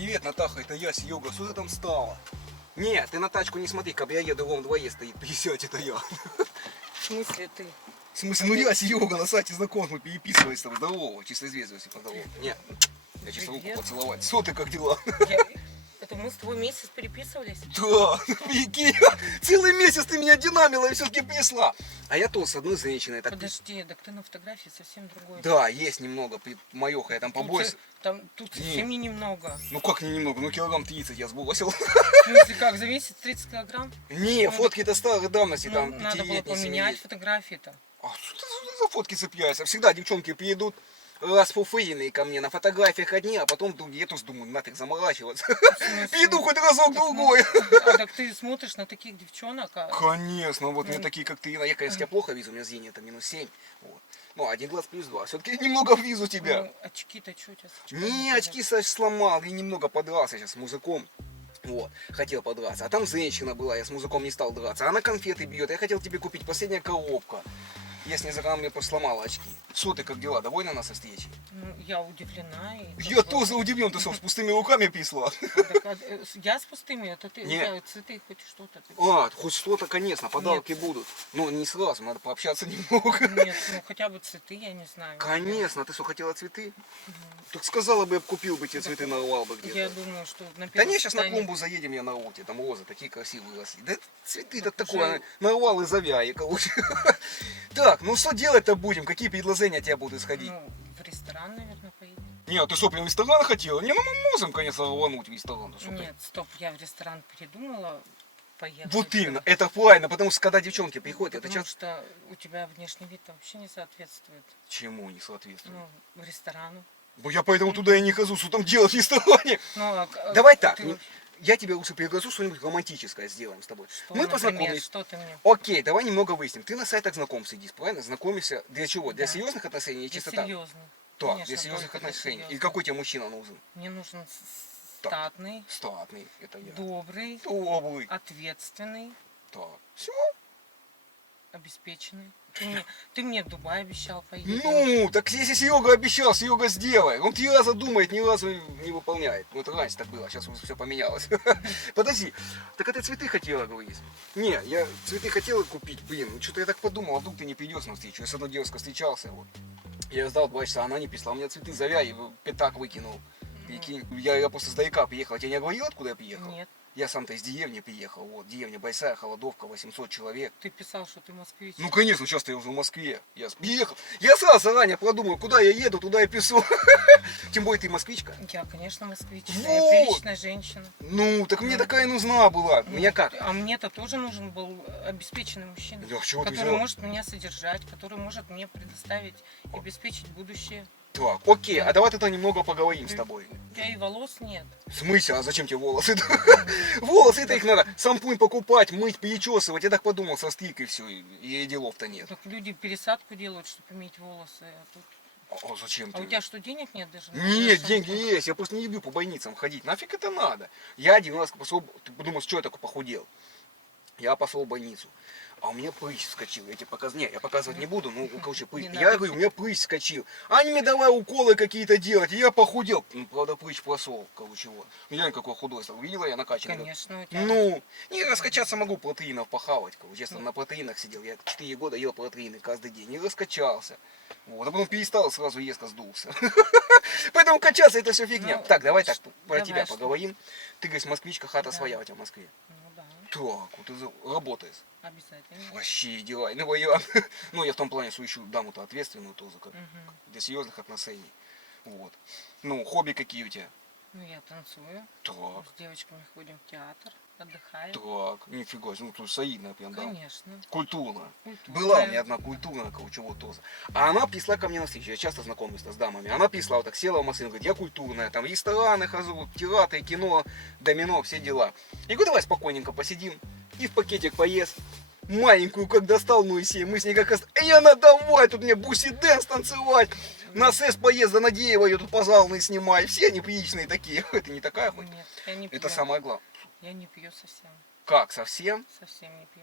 Привет, Натаха, это я, Серега, что ты там стала? Не, ты на тачку не смотри, как я еду, вон двое стоит, 50, это я. В смысле ты? В смысле, ну я, Серега, на сайте знакомств, мы переписывались с тобой, здорово, чисто из вежливости поздорово. Не, я чисто руку Привет. поцеловать. Что ты, как дела? Это мы с тобой месяц переписывались? Да, прикинь, целый месяц ты меня динамила и все-таки принесла. А я тут с одной женщиной так... Подожди, так ты на фотографии совсем другой. Да, есть немного, моёха, я там побольше. Тут совсем не немного. Ну как не немного, ну килограмм 30 я сбросил. В смысле, как, за месяц 30 килограмм? Не, фотки-то старой давности, Ну, там надо было 5-летней, поменять 7-летней. фотографии-то. А что ты за фотки цепляешься? Всегда девчонки приедут расфуфыренные ко мне на фотографиях одни, а потом другие. Я тоже думаю, нафиг заморачиваться. Приеду хоть разок другой. А так ты смотришь на таких девчонок? Конечно, вот мне такие, как ты. Я, конечно, тебя плохо вижу, у меня зрение это -7. Вот. Ну, один глаз +2. Все-таки немного вижу тебя. Ну, очки-то что у тебя? Не, очки сломал и немного подрался сейчас с мужиком. Вот, хотел подраться. А там женщина была, я с мужиком не стал драться. Она конфеты бьет. Я хотел тебе купить последняя коробка. Я с ней за мне просто сломала очки. Что ты, как дела? Довольна нас со встречей? Ну, я удивлена. Я тоже удивлен, ты что, с пустыми руками пришла? Я с пустыми, это ты, Нет. цветы хоть что-то. А, хоть что-то, конечно, подарки Нет. будут. Но не сразу, надо пообщаться немного. Нет, ну хотя бы цветы, я не знаю. Конечно, ты что, хотела цветы? Так сказала бы, я бы купил бы тебе цветы, нарвал бы Я где-то. думаю, что на Да первом не, сейчас на свидании- клумбу заедем, я на роте, там розы такие красивые росли. Да цветы-то Так такое, уже- нарвал и завяй, короче. Так, ну что делать-то будем? Какие предложения от тебя будут исходить? Ну, в ресторан, наверное, поедем. Не, а ты что, прям в ресторан хотела? Не, ну мы можем, конечно, рвануть в ресторан. Ты что, Нет, стоп, я в ресторан передумала поехать. Вот именно, это правильно, потому что когда девчонки приходят, это Потому часто... что у тебя внешний вид вообще не соответствует, Чему не соответствует? ну, в ресторану. Ну я поэтому туда и не хожу, что там делать в ресторане. Ну, Давай так, ты вообще- я тебе лучше приглашу, что-нибудь романтическое сделаем с тобой. что, Мы например, познакомились. что ты мне? Окей, давай немного выясним. Ты на сайтах знакомств сидишь, правильно? Знакомишься для чего? Для Да. серьезных отношений или Для чисто так? серьезных. Так, Конечно, для серьезных только для отношений. И серьезных. какой тебе мужчина нужен? Мне нужен Так. статный, Статный, это я. добрый, Добрый. ответственный, Так, все. обеспеченный. Ты мне в Дубай обещал поехать. Ну, так если Серега обещал, Серега сделает. Он 3 раза думает, ни разу не выполняет. Ну, это раньше так было, сейчас уже все поменялось. Подожди, так это цветы хотела, говорить? Не, я цветы хотела купить, блин, ну что-то я так подумал, а вдруг ты не придешь на встречу. Я с одной девушкой встречался, вот. Я ждал 2 часа, она не пришла, у меня цветы завяли, пятак выкинул. Прикинь, я просто сдалека приехал, я тебе не говорил, откуда я приехал? Нет. Я сам-то из деревни приехал, вот, деревня большая, холодовка, 800 человек. Ты писал, что ты москвич. Ну, конечно, часто я уже в Москве. Я приехал. Я сразу заранее продумал, куда я еду, туда и пишу. Тем более ты москвичка. Я, конечно, москвичка. Вот. Я приличная женщина. Ну, так мне такая нужна была. Меня как? А мне-то тоже нужен был обеспеченный мужчина, Да, с чего ты который взяла? может меня содержать, который может мне предоставить и обеспечить будущее. Так, окей, а давай тогда немного поговорим с тобой. У тебя и волос нет. В смысле, а зачем тебе волосы? Волосы это их надо шампунь покупать, мыть, причесывать. Я так подумал, со стриг и все, и делов-то нет. Так люди пересадку делают, чтобы иметь волосы. А зачем А у ты? тебя что, денег нет даже? Нет, деньги есть, я просто не люблю по больницам ходить. Нафиг это надо? Я один раз пошел, ты подумал, что я такой похудел? Я пошел в больницу. А у меня прыщ вскочил. Я тебе показывать, я показывать не буду, ну, короче, прыщ. Не Я надо. говорю, у меня прыщ вскочил. Они мне давай уколы какие-то делать, и я похудел. Ну, правда, прыщ прошел, короче, вот. Меня какой худой стал. Видела я накачанный? Конечно, у тебя. Ну, не раскачаться могу, протеинов похавать, короче. Честно, на протеинах сидел. Я 4 года ел протеины каждый день. Не раскачался. Вот, а потом перестал, сразу резко сдулся. Поэтому качаться это все фигня. Ну, Так, давай так, про давай, тебя что? поговорим. Ты говоришь, москвичка, хата Да. своя у тебя в Москве. Ну да, Так, вот ты работаешь. обязательно. Вообще идеальный вариант. Ну, я в том плане, что ищу даму-то ответственную тоже, как Мгм. для серьезных отношений. Вот. Ну, хобби какие у тебя? Ну, я танцую. Так, С девочками ходим в театр, отдыхаем. так, нифига себе, ну, тут солидная прям, да. Конечно. Культурно. Культурная. Была у меня одна культурная, короче, вот тоже. А она пришла ко мне на встречу, я часто знакомлюсь с дамами. Она пришла, вот так села в машину, говорит, я культурная, там рестораны хожу, театры, кино, домино, все дела. Я говорю, давай спокойненько посидим и в пакетик поесть. Маленькую как достал, ну и сей, мы с ней как раз, Яна, давай, тут мне буси дэнс танцевать. На СЭС поезда на Деева ее тут пожалуй снимай. Все они приличные такие. Это не такая хоть? Нет, я не пью. Это самое главное. Я не пью совсем. Как, совсем? Совсем не пью.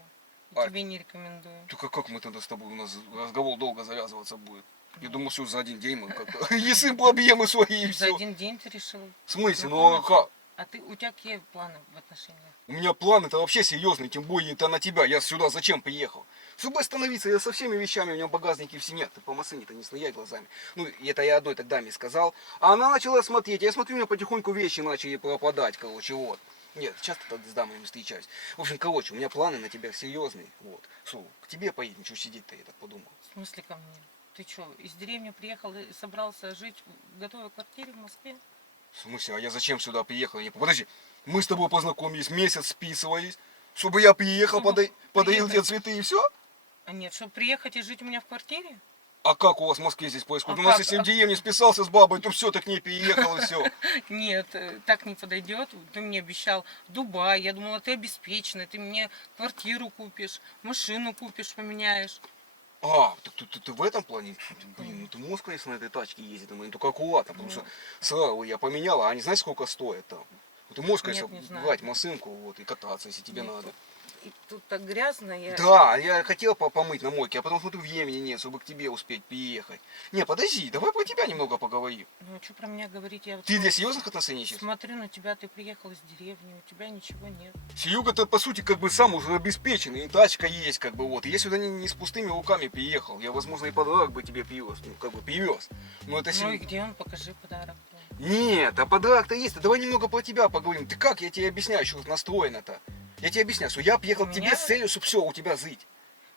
И А- тебе не рекомендую. Только как мы тогда с тобой, у нас разговор долго завязываться будет. Я думал, все за один день мы как-то есым проблемы свои и За все. один день ты решил. В смысле? Ну а как? А у тебя какие планы в отношениях? У меня план это вообще серьезный, тем более это на тебя. Я сюда зачем приехал? Чтобы остановиться, я со всеми вещами, у меня в багажнике все нет. Ты по машине-то не слояй глазами. Ну, это я одной тогда мне сказал. А она начала смотреть. Я смотрю, у меня потихоньку вещи начали пропадать, короче, вот. Нет, часто так с дамами встречаюсь. В общем, короче, у меня планы на тебя серьезные. Вот. К тебе поедем, что сидеть-то, я так подумал. В смысле ко мне? Ты что, из деревни приехал и собрался жить в готовой квартире в Москве? В смысле, а я зачем сюда приехал? Подожди, мы с тобой познакомились, месяц списывались, чтобы я приехал, Чтобы подарил тебе приехать. цветы и все? А нет, чтобы приехать и жить у меня в квартире? А как у вас в Москве здесь происходит? А У нас как? если в деревне списался с бабой, то все, так не переехал и все. Нет, так не подойдет. Ты мне обещал Дубай. Я думала, ты обеспеченный. Ты мне квартиру купишь, машину купишь, поменяешь. А, так ты в этом плане? Блин, ну ты мозг, конечно, на этой тачке ездит, ну только аккуратно, потому что сразу я поменяла, а не знаешь, сколько стоит там? Ты можешь, конечно, Нет, не знаю. брать машинку вот, и кататься, если тебе Нет. надо. И тут так грязно. Да, я хотел помыть на мойке, а потом смотрю, времени нет, чтобы к тебе успеть переехать. Не, подожди, давай про тебя немного поговорим. Ну, что про меня говорить? Я вот Ты для серьезных отношений сейчас? смотрю на тебя, ты приехал из деревни, у тебя ничего нет. Серега-то, по сути, как бы сам уже обеспеченный, и тачка есть, как бы вот. И я сюда не с пустыми руками приехал. Я, возможно, и подарок бы тебе привез, ну, как бы привез. Но это Ну и где он? Покажи подарок. Нет, а подарок-то есть. Давай немного про тебя поговорим. Ты как, я тебе объясняю, что настроено-то. Я тебе объясняю, что я приехал У к тебе меня? с целью, чтобы все у тебя жить.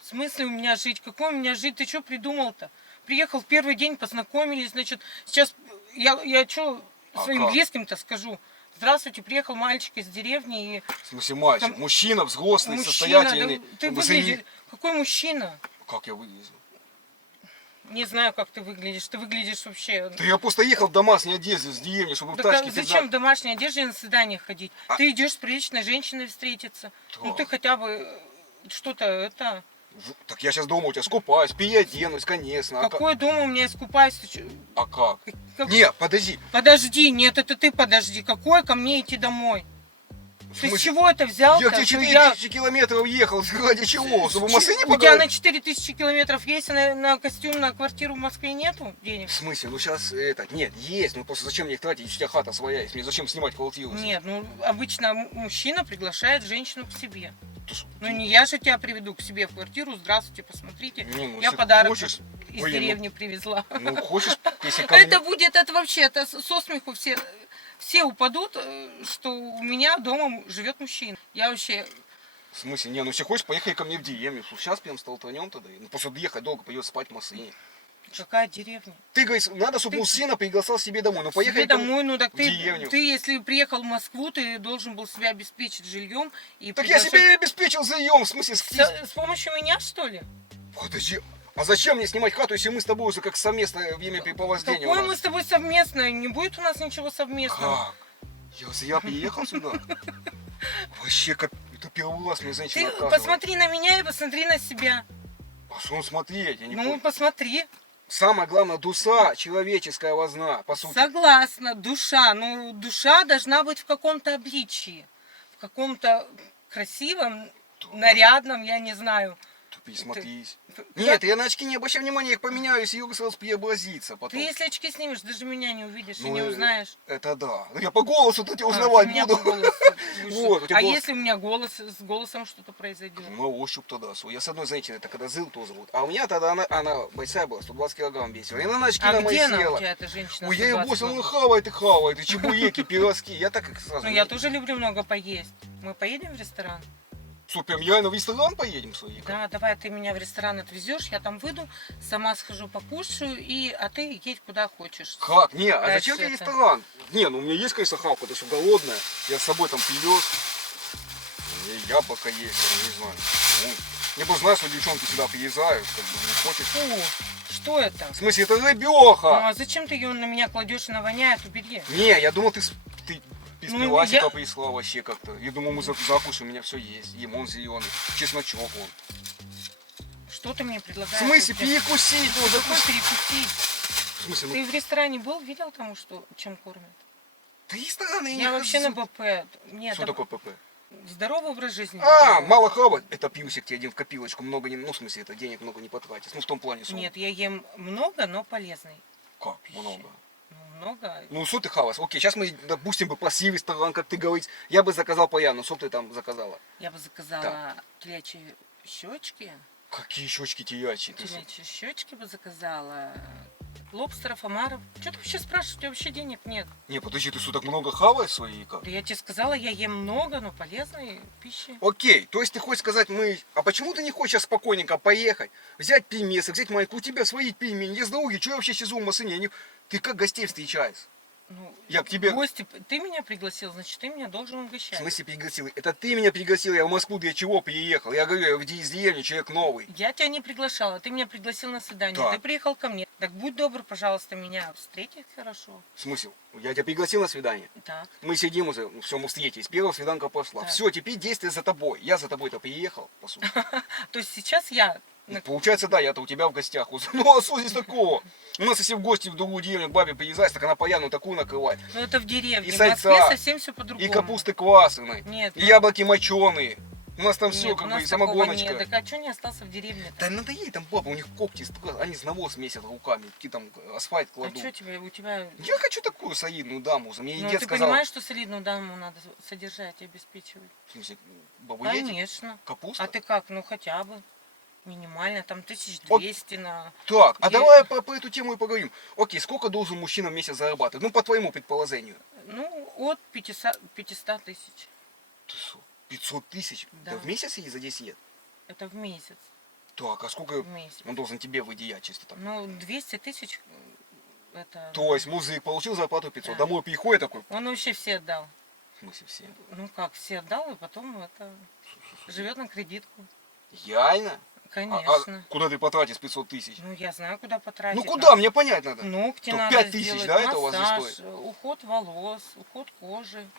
В смысле у меня жить? Какой у меня жить? Ты что придумал-то? Приехал в первый день, познакомились, значит, сейчас я что А своим как? близким-то скажу? Здравствуйте, приехал мальчик из деревни и... В смысле, мальчик, Там- мужчина, взрослый, Мужчина, состоятельный. да ты Вы выглядишь... Какой мужчина? Как я выгляжу? Не знаю, как ты выглядишь. Ты выглядишь вообще... Да я просто ехал в домашней одежде с деревни, чтобы в Да тачке зачем в домашней одежде на свидание ходить? А- Ты идешь с приличной женщиной встретиться. Ну Да. ты хотя бы что-то это... Так я сейчас дома у тебя скупаюсь, переоденусь, конечно. Какой дом у меня искупаюсь? Ты чё- А как? как- Не, подожди. Подожди, нет, это ты подожди. Какое ко мне идти домой? В Ты с смысле? чего это взял? Я тебе 4000 километров ехал, ради чего? Чтобы в машине У тебя на погнать? 4000 километров есть, а на костюм, на квартиру в Москве нету денег? В смысле? Ну сейчас нет, есть, ну просто зачем мне их тратить, если у тебя хата своя есть, мне зачем снимать квартиру? Нет, ну обычно мужчина приглашает женщину к себе. Ты ж- Ну не я же тебя приведу к себе в квартиру, здравствуйте, посмотрите. Не, ну, Я если подарок хочешь, из блин, деревни привезла. ну хочешь, если ко мне... Это будет, это вообще, это со смеху все упадут, что у меня дома живет мужчина. Я вообще, В смысле, не, ну если хочешь, поехали ко мне в деревню. Сейчас прям столкнем тогда. Ну просто ехать долго, придется спать в машине. какая деревня? Ты говоришь, надо, чтобы мужчина пригласил себе домой. Ну поехали Тебе домой, ну так в деревню. ты, если приехал в Москву, ты должен был себя обеспечить жильем и Так я приглашать- себе обеспечил заем, в смысле, с помощью меня, что ли? Подожди, а зачем мне снимать хату, если мы с тобой уже как совместное времяпрепровождение у Какое мы нас? с тобой совместное? Не будет у нас ничего совместного. Как? Я приехал сюда? Вообще, как это первый раз мне женщина Ты отказывает. посмотри на меня и посмотри на себя. А что смотреть? Я не Ну, понял. посмотри. Самое главное, душа человеческая возна, по сути. Согласна, душа. Ну, душа должна быть в каком-то обличии. В каком-то красивом, нарядном, я не знаю. Тупи, смотрись. Ты- Нет, я на очки не обращай внимания, я их поменяю, если Юга сразу преобразится Ты потом. если очки снимешь, даже меня не увидишь и Ну, не узнаешь. Это да. Ну, я по голосу-то тебя А, узнавать ты меня буду. по голосу будешь- Вот, у тебя а голос- если у меня с голосом что-то произойдет? На ощупь тогда свой. Я с одной женщиной, это когда жил тоже вот. А у меня тогда она большая была, 120 килограмм весила. И она на очки А на мои где она у села. тебя, эта женщина? Ой, я ее 120 бросил, ну килограмм? хавает, и чебуреки, пирожки. Я так как сразу. Ну, я тоже люблю много поесть. Мы поедем в ресторан? Что, прям реально в ресторан поедем, свои? Да, давай ты меня в ресторан отвезешь, я там выйду, сама схожу покушаю, а ты едь куда хочешь. Как? Не, а Дальше зачем тебе это- ресторан? Не, ну у меня есть, конечно, хавка, потому что голодная. Я с собой там привез. И яблоко есть, я не знаю. Ну, не бы знаешь, что девчонки сюда приезжают, как бы не хочешь. Фу, что это? В смысле, это Ну, рыбеха! а зачем ты ее на меня кладешь и навоняет, убери. Не, я думал, ты без Ну, пивасика я- прислал вообще как-то. Я думал, мы закушаем, у меня все есть. Лимон зеленый, чесночок вон. Что ты мне В предлагаешь? смысле, вообще? перекусить? Ну, Какой закусить. перекусить? В смысле, ну, Ты в ресторане был, видел тому, чем кормят? да рестораны я не Я вообще на хожу. ПП. Нет, Что такое ПП? Здоровый образ жизни. А, веду. мало хавать. Это плюсик тебе один в копилочку. Много не, ну, в смысле, это денег много не потратишь. Ну, в том плане, что... Нет, я ем много, но полезный. Как пищи. много? Ну, много. Ну, что ты хаваешь? Окей, сейчас мы, допустим, бы попросили ресторан, как ты говоришь. Я бы заказал паяну. Что ты там заказала? Я бы заказала телячьи щечки. Какие щечки телячьи? Ты Телячьи щечки бы заказала. Лобстеров, омаров. Что ты вообще спрашиваешь? У тебя вообще денег нет. Не, подожди, ты что, так много хаваешь свои как? Да я тебе сказала, я ем много, но полезной пищи. Окей, то есть ты хочешь сказать, а почему ты не хочешь сейчас спокойненько поехать, взять пельмесы, взять майку, у тебя свои пельмени, есть долги, что я вообще сижу в машине, ты как гостей встречаешь? Ну, Я к тебе, гости, ты меня пригласил, значит, ты меня должен в угощать. смысле пригласил? Это ты меня пригласил, я в Москву для чего приехал? Я говорю, я из деревни, человек новый. Я тебя не приглашала, ты меня пригласил на свидание, Так. ты приехал ко мне. Так будь добр, пожалуйста, меня встретить хорошо. В смысле? Я тебя пригласил на свидание. Так. Мы сидим уже, ну, все, мы встретились, первая свиданка пошла. Так. Все, теперь действие за тобой. Я за тобой-то приехал, по сути. То есть сейчас я... Получается, да, я-то у тебя в гостях. Ну, а что здесь такого? У нас если в гости в другую деревню к бабе приезжаешь, так она паяну такую накрывает. Ну это в деревне, И в Москве сальца, совсем все по-другому. И капусты квасеной, Нет, и яблоки моченые. У нас там все нет, как у бы, нас и такого самогоночка. нет. Так а что не остался в деревне? Да надо ей там баба, у них когти, они с навоз месят руками, какие там асфальт А кладут. что тебе, у тебя... Я хочу такую солидную даму. Мне и Ну дед ты сказал, понимаешь, что солидную даму надо содержать и обеспечивать? в смысле, бабу едет? Конечно. Капуста? А ты как? Ну хотя бы. Минимально, там 1200 на... Так, а Я- давай по эту тему и поговорим. Окей, сколько должен мужчина в месяц зарабатывать? Ну, по твоему предположению. Ну, от 500 тысяч. Ты что, 500 тысяч? Да. Да в месяц или за 10 лет? Это в месяц. Так, а сколько В месяц. он должен тебе выделять чисто там? Ну, 200 тысяч, это... То есть музык получил зарплату 500, Да. домой приходит такой, Он вообще все отдал. в смысле все? Ну как, все отдал, и потом это... Живет на кредитку. Реально? Конечно. Куда ты потратишь 500 тысяч? Ну, я знаю, куда потратить. Ну куда, мне понять надо. Ногти То надо 5 тысяч, сделать, да, это у вас массаж, стоит? уход волос, уход кожи.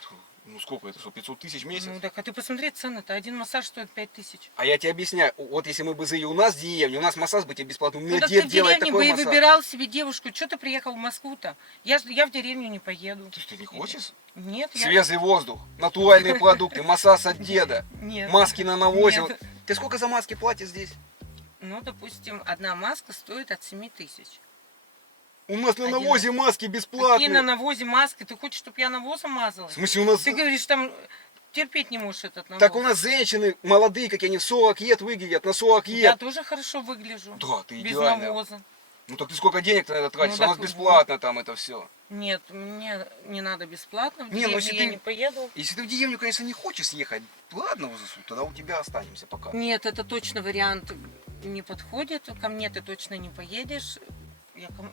Ну сколько это, что, 500 тысяч в месяц? Ну, так, а ты посмотри цены-то. Один массаж стоит 5000. А я тебе объясняю, вот если мы бы жили у нас в деревне, у нас массаж бы тебе бесплатно, у меня Ну, так ты дед в делает деревне такой бы и массаж. выбирал себе девушку. Что ты приехал в Москву-то? Я в деревню не поеду. То есть ты не хочешь? Нет, я... Свежий воздух, натуральные продукты, массаж от деда, Нет. маски на навозе. Нет. Ты сколько за маски платишь здесь? Ну, допустим, одна маска стоит от 7000. У нас на Один. навозе маски Какие на бесплатные. навозе маски? Ты хочешь, чтобы я навозом мазала? В смысле у нас... Ты говоришь, там терпеть не можешь этот навоз. Так у нас женщины молодые, как они, в 40 лет выглядят, на 40 Я лет. тоже хорошо выгляжу. Да, ты Без идеальная. навоза. Ну так ты сколько денег на это тратишь? Ну, У нас так бесплатно там это все. Нет, мне не надо бесплатно. В Не, ну, деревню если я ты- не поеду. Если ты в деревню, конечно, не хочешь ехать, ладно, уже, тогда у тебя останемся пока. Нет, это точно вариант не подходит. Ко мне ты точно не поедешь.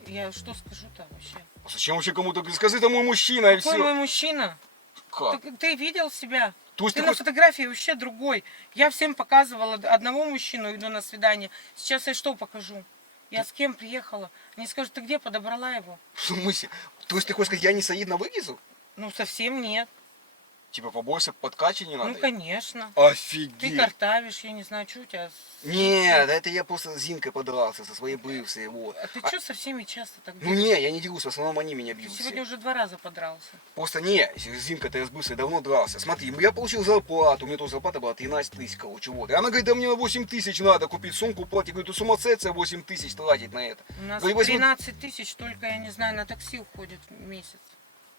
Я что скажу-то вообще? А зачем вообще кому-то говорить? Скажи, это мой мужчина и Какой все. мой мужчина? Как? Ты видел себя? То есть Ты ты на хочешь... фотографии вообще другой. Я всем показывала одного мужчину, иду на свидание. Сейчас я что покажу? Я с кем приехала? Они скажут, ты где подобрала его? В смысле? То есть ты хочешь сказать, я не солидно выгляжу? Ну, совсем нет. Типа побольше подкачать не надо? Ну, конечно. Ты Офигеть. картавишь, я не знаю, что у тебя... Нет, это я просто с Зинкой подрался, со своей бывшей, вот. А ты что со всеми часто так Ну не, я не дерусь, в основном они меня Ты бьют. сегодня все. уже 2 раза подрался. Просто не, с Зинкой-то я с бывшей давно дрался. Смотри, я получил зарплату, у меня тоже зарплата была 13 тысяч, короче, вот. И она говорит, да мне на 8 тысяч надо купить сумку, платье. Говорю, ты сумасшедшая 8 тысяч тратить на это. У нас Говорю, возьму- 13 тысяч только, я не знаю, на такси уходит в месяц.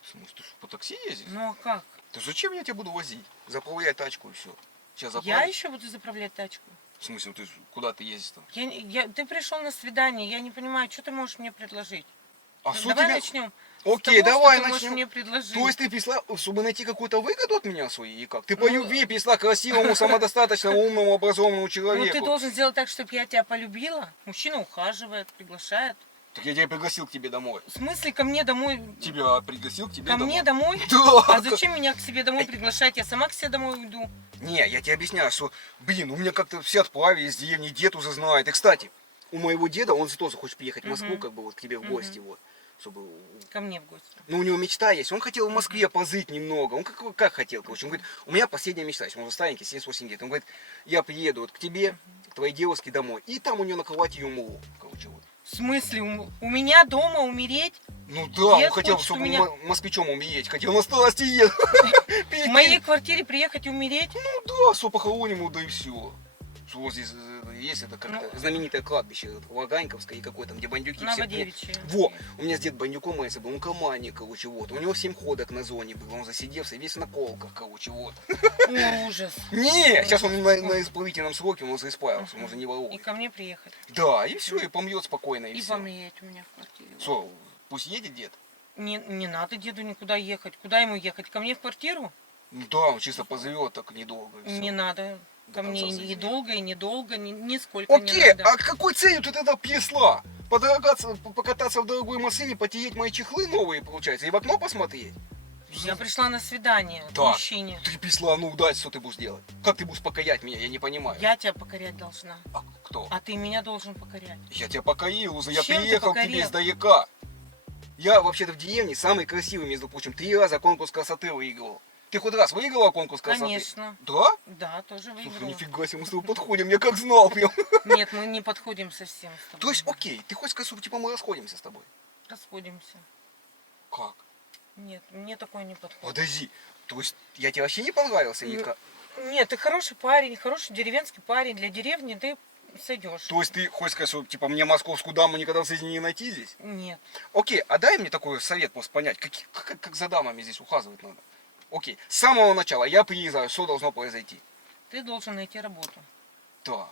В смысле, ты что, по такси ездишь? Ну, а как? Да зачем я тебя буду возить? Заправляй тачку и все. Сейчас Я заправишь? еще буду заправлять тачку. В смысле, ты куда ты ездишь там? Ты пришел на свидание, я не понимаю, что ты можешь мне предложить. А что Давай тебя... начнем. Окей, с того, давай что ты можешь начнем. мне предложить. То есть ты пришла, чтобы найти какую-то выгоду от меня своей, и как? Ты по Ну, любви пришла к красивому, самодостаточному, умному, образованному Ну, человеку. ты должен сделать так, чтобы я тебя полюбила. Мужчина ухаживает, приглашает. Так я тебя пригласил к тебе домой. В смысле, ко мне домой? Тебя пригласил к тебе Ко домой. мне домой? Да. А зачем меня к себе домой приглашать? Я сама к себе домой уйду. Не, я тебе объясняю, что, блин, у меня как-то все отправились из деревни, дед уже знает. И, кстати, у моего деда, он же тоже хочет приехать в Москву, Мгм. как бы вот к тебе в гости, вот. Чтобы... Ко мне в гости. Ну, у него мечта есть. Он хотел в Москве пожить немного. Он как хотел, короче. Он говорит, у меня последняя мечта. Он уже старенький, 78 лет. Он говорит, я приеду вот к тебе, к твоей девушке домой. И там у нее на кровати умру. Короче, вот. В смысле, у меня дома умереть? Ну да, он Дед хотел, хочет у чтобы меня- москвичом умереть. Хотел на старости ед. В моей квартире приехать и умереть? Ну да, все похороним его, да и все. Что вот здесь есть это как-то Ну. знаменитое кладбище Ваганьковское и какое там, где бандюки все. Новодевичье. Во, у меня с дед бандюком моется был, он командник, короче, вот. У него 7 ходок на зоне был, он засидевся, весь на колках, короче, вот. Ужас. Не, сейчас он на исправительном сроке, он уже исправился, он уже не И ворует. ко мне приехать. Да, и все, и помрет спокойно, и И все. помереть у меня в квартире. Что, пусть едет дед? Не надо деду никуда ехать. Куда ему ехать? Ко мне в квартиру? Ну да, он чисто позовет так недолго. и всё. Не надо. До Ко мне конца и жизни. долго, и недолго, нисколько не Окей, надо. а к какой целью ты тогда пришла? Покататься в дорогой машине, потереть мои чехлы новые, получается, и в окно посмотреть? Я пришла на свидание к Так. мужчине. Ты пришла, ну дальше что ты будешь делать? Как ты будешь покорять меня, я не понимаю. Я тебя покорять должна. А кто? А ты меня должен покорять. Я тебя покорил уже, я Чем ты приехал к тебе покорил? издалека. Я вообще-то в деревне самый красивый, между прочим, 3 раза конкурс красоты выигрывал. Ты хоть раз выиграла конкурс красоты? Конечно. Да? Да, тоже Слушай, выиграла. нифига себе, мы с тобой подходим, я как знал прям. Нет, мы не подходим совсем с тобой. То есть, окей, ты хочешь сказать, что типа мы расходимся с тобой? Расходимся. Как? Нет, мне такое не подходит. Подожди, то есть я тебе вообще не понравился Ну, никак? Нет, ты хороший парень, хороший деревенский парень. Для деревни ты сойдешь. То есть ты хочешь сказать, что типа мне московскую даму никогда в жизни не найти здесь? Нет. Окей, а дай мне такой совет просто понять, как за дамами здесь ухаживать надо. Окей, с самого начала я приезжаю, что должно произойти? Ты должен найти работу. Так.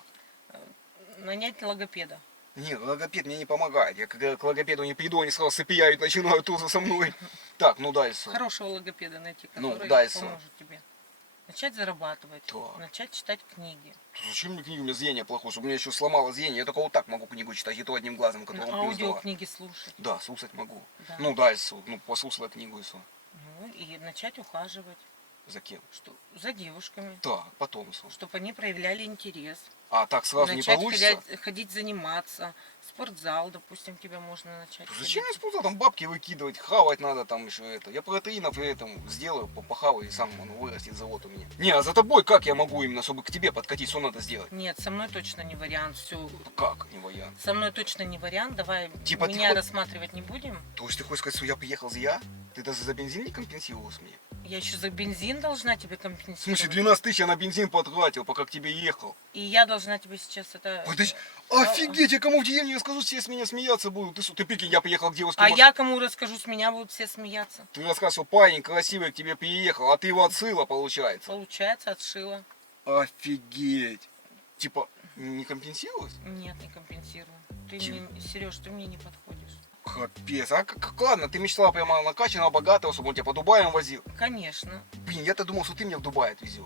Нанять логопеда. Нет, логопед мне не помогает. Я когда к логопеду не приду, они сразу сопияют, начинают тоже со мной. Так, ну дальше. Хорошего логопеда найти, Ну, который дальше. поможет тебе. Начать зарабатывать. Так. Начать читать книги. Зачем мне книга, у меня зрение плохое, чтобы меня еще сломало зрение. Я только вот так могу книгу читать, и то одним глазом, которым плюс 2. Аудиокниги слушать. Да, слушать могу. Да. Ну дальше, ну послушала книгу и все. Ну, и начать ухаживать. За кем? За девушками. Так, потом что? Чтобы они проявляли интерес. А так сразу не начать получится? ходить заниматься. Спортзал, допустим, тебя можно начать. Зачем мне ходить. спортзал? Там бабки выкидывать, хавать надо там еще это. Я протеинов и этому сделаю, похаваю, и сам он вырастет завод у меня. Не, а за тобой как я могу именно, чтобы к тебе подкатить, что надо сделать? Нет, со мной точно не вариант. Все. Как, не вариант? Со мной точно не вариант. Давай Типа ты меня хоть- рассматривать не будем. То есть ты хочешь сказать, что я приехал за? Ты даже за бензин не компенсировалась мне? Я еще за бензин должна тебе В компенсировать. смысле, 12 тысяч я на бензин потратил, пока к тебе ехал. И я должна тебе сейчас это... Подожди, офигеть, я кому в деревне расскажу, все с меня смеяться будут. Ты, ты прикинь, я приехал к девушке. А я кому расскажу, с меня будут все смеяться. Ты расскажешь, что парень красивый к тебе приехал, а ты его отсыла, получается. Получается, отшила. Офигеть. Типа, не компенсировалось? Нет, не компенсирую. Ты Тим. мне, Сереж, ты мне не подходишь. Капец, а как ладно, ты мечтала прямо накачанного, богатого, чтобы он тебя по Дубаям возил. Конечно. Блин, я-то думал, что ты меня в Дубай отвезешь.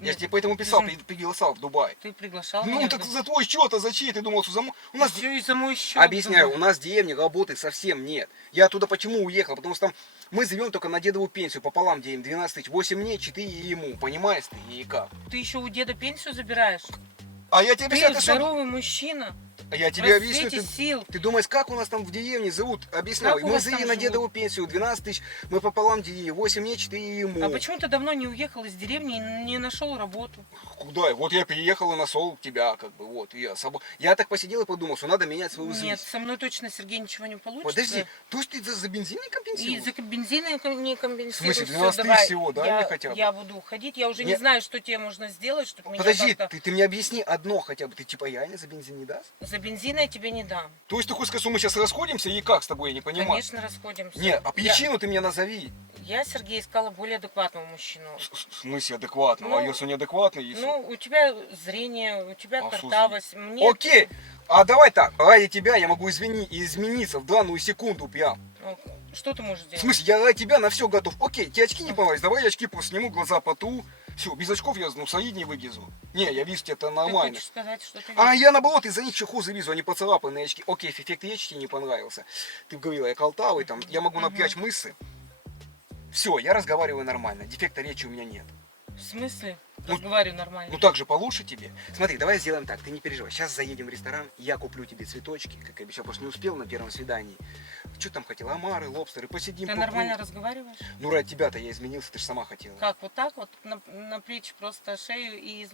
Я Нет, же тебе поэтому писал, ты же- приглашал в Дубай. Ты приглашал Ну меня. так за твой счет, а за чей ты думал, что за мой? У нас Все и за мой счет. Объясняю, у нас в деревне работы совсем нет. Я оттуда почему уехал? Потому что там мы живем только на дедову пенсию, пополам делим 12 тысяч, 8 мне, 4 ему, понимаешь ты, и как? Ты еще у деда пенсию забираешь. А я тебе Ты объясняю, ты что? здоровый мужчина. Я тебе в объясню, расцвете сил. ты думаешь, как у нас там в деревне живут? Объясняю, Как у мы вас жили там на живут? дедову пенсию, 12 тысяч, мы пополам делили, 8 мне, 4 ему. А почему ты давно не уехал из деревни и не нашел работу? Куда? Вот я переехал и нашел тебя, как бы, вот. Я так посидел и подумал, что надо менять свою жизнь. Нет, со мной точно, Сергей, ничего не получится. Подожди, то есть ты за бензин не И компенсируешь? за бензин я не компенсирую. В смысле, Всё, 12 тысяч давай. всего, да, я, мне хотя бы? Я буду уходить, я уже Не- не знаю, что тебе можно сделать, чтобы меня Подожди, как-то... ты мне объясни одно хотя бы, ты типа реально за бензин не даст? За бензин я тебе не дам. То есть ты хочешь сказать, что мы сейчас расходимся и как с тобой, я не понимаю? Конечно, расходимся. Нет, а причину ты мне назови. Я, Сергей, искала более адекватного мужчину. В смысле адекватного? Ну, а если он неадекватный, если... Ну, у тебя зрение, у тебя А, картавость. Мне... Окей, а давай так, ради тебя я могу измениться в данную секунду прям. Ну, что ты можешь В сделать? смысле, я ради тебя на все готов. Окей, тебе очки не понравились, давай я очки просто сниму, глаза потру. Все, без очков я, ну, солиднее выгезу. Не, я вижу, это Ты нормально. хочешь сказать, что ты... А я наоборот из-за них еще хуже вижу, они поцарапанные очки. Окей, эффект речи тебе не понравился. Ты говорила, я колтавый, там, я могу напрячь мышцы. Все, я разговариваю нормально, дефекта речи у меня нет. В смысле? Ну, Разговариваю нормально. Ну так же получше тебе. Смотри, давай сделаем так, ты не переживай. Сейчас заедем в ресторан, я куплю тебе цветочки, как я обещал, просто не успел на первом свидании. Что там хотела? Омары, лобстеры, посидим. Ты куплю. нормально разговариваешь? Ну ради тебя-то я изменился, ты же сама хотела. Как, вот так вот? Напрячь просто шею и...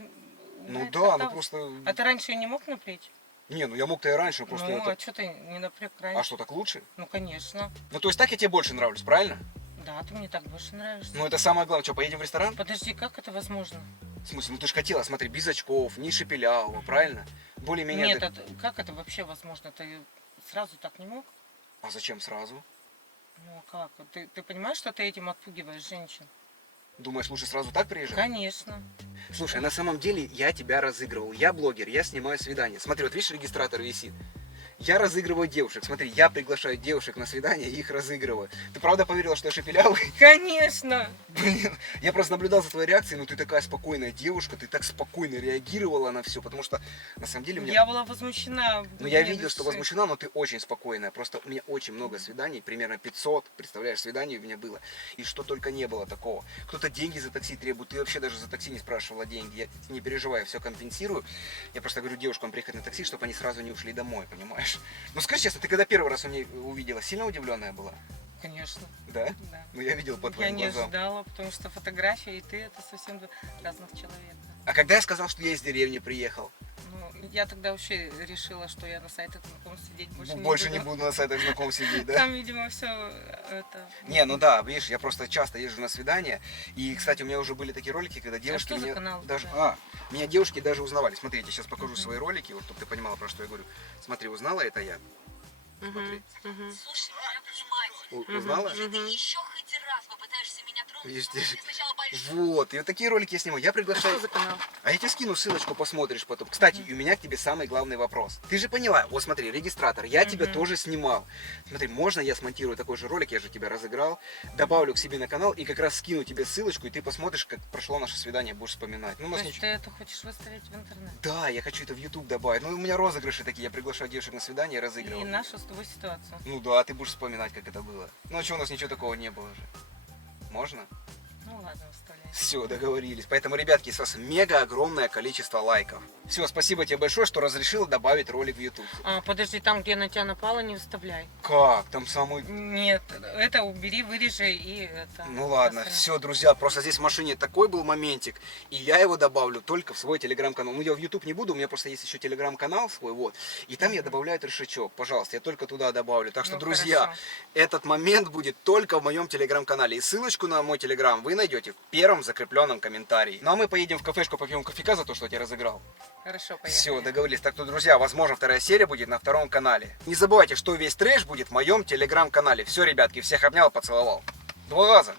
Ну убрать да, ну картавость? просто... А ты раньше ее не мог напрячь? Не, ну я мог-то и раньше, но просто Ну, это... а что ты не напряг раньше? А что, так лучше? Ну, конечно. Ну, то есть так я тебе больше нравлюсь, правильно? Да, ты мне так больше нравишься. Ну, это самое главное. Что, поедем в ресторан? Подожди, как это возможно? В смысле, ну ты же хотела, смотри, без очков, не шепелявого, правильно? Более-менее... Нет, как это вообще возможно? Ты сразу так не мог? А зачем сразу? Ну, а как? Ты понимаешь, что ты этим отпугиваешь женщин? Думаешь, лучше сразу так приезжать? Конечно. Слушай, на самом деле я тебя разыгрывал. Я блогер, я снимаю свидание. Смотри, вот видишь, регистратор висит. Я разыгрываю девушек. Смотри, я приглашаю девушек на свидание и их разыгрываю. Ты правда поверила, что я шепелявый? Конечно. Блин, я просто наблюдал за твоей реакцией, но ты такая спокойная девушка, ты так спокойно реагировала на все, потому что на самом деле мне... Я была возмущена. Ну, я Мне видел, что души. возмущена, но ты очень спокойная. Просто у меня очень много свиданий, примерно 500, представляешь, свиданий у меня было. И что только не было такого. Кто-то деньги за такси требует, ты вообще даже за такси не спрашивала деньги. Я не переживаю, все компенсирую. Я просто говорю девушкам приехать на такси, чтобы они сразу не ушли домой, понимаешь? Ну, скажи честно, ты когда первый раз у меня увидела, сильно удивленная была? Конечно. Да? Да. Ну, я видел по Я твоим не глазам. ожидала, потому что фотография и ты это совсем два разных человека. А когда я сказал, что я из деревни приехал? Ну, я тогда вообще решила, что я на сайтах знакомств сидеть больше, Больше не буду на сайтах знакомств сидеть, да? Там, видимо, все это... Не, ну да, видишь, я просто часто езжу на свидания. И, кстати, у меня уже были такие ролики, когда девушки что за меня канал у даже... тебя? Меня девушки даже узнавали. Смотри, я тебе сейчас покажу свои ролики, вот чтобы ты понимала, про что я говорю. Смотри, узнала это я? Смотри. Слушай, меня внимательно. Узнала? Если ты еще хоть раз попытаешься меня тронуть, Видишь, то ты- сначала большой. Вот, и вот такие ролики я снимаю. Я приглашаю... Что за канал? А я тебе скину ссылочку, посмотришь потом. Кстати, и у меня к тебе самый главный вопрос. Ты же поняла, вот смотри, регистратор, я тебя тоже снимал. Смотри, можно я смонтирую такой же ролик, я же тебя разыграл, добавлю к себе на канал и как раз скину тебе ссылочку, и ты посмотришь, как прошло наше свидание, будешь вспоминать. Ну, у То нас есть ничего... ты это хочешь выставить в интернет? Да, я хочу это в YouTube добавить. Ну, у меня розыгрыши такие, я приглашаю девушек на свидание, И разыгрываю. нашу с тобой ситуацию. Ну да, ты будешь вспоминать, как это было. Ну, а что, у нас ничего такого не было же. Можно? Ну ладно, выставляй. Все, договорились. Поэтому, ребятки, с вас мега огромное количество лайков. Все, спасибо тебе большое, что разрешил добавить ролик в YouTube. А, подожди, там, где на тебя напало, не выставляй. Как? Там самый... Нет, это убери, вырежи и это... Ну ладно, поставь. все, друзья, просто здесь в машине такой был моментик, и я его добавлю только в свой телеграм-канал. Ну, я в YouTube не буду, у меня просто есть еще телеграм-канал свой, вот. И там я добавляю трешечок, пожалуйста, я только туда добавлю. Так что, Ну, друзья, хорошо. этот момент будет только в моем телеграм-канале. И ссылочку на мой телеграм вы найдете в первом закрепленном комментарии. Ну, а мы поедем в кафешку, попьем кофейка за то, что я тебя разыграл. Хорошо, поехали. Все, договорились. Так что, друзья, возможно, вторая серия будет на втором канале. Не забывайте, что весь трэш будет в моем телеграм-канале. Все, ребятки, всех обнял, поцеловал. 2 раза.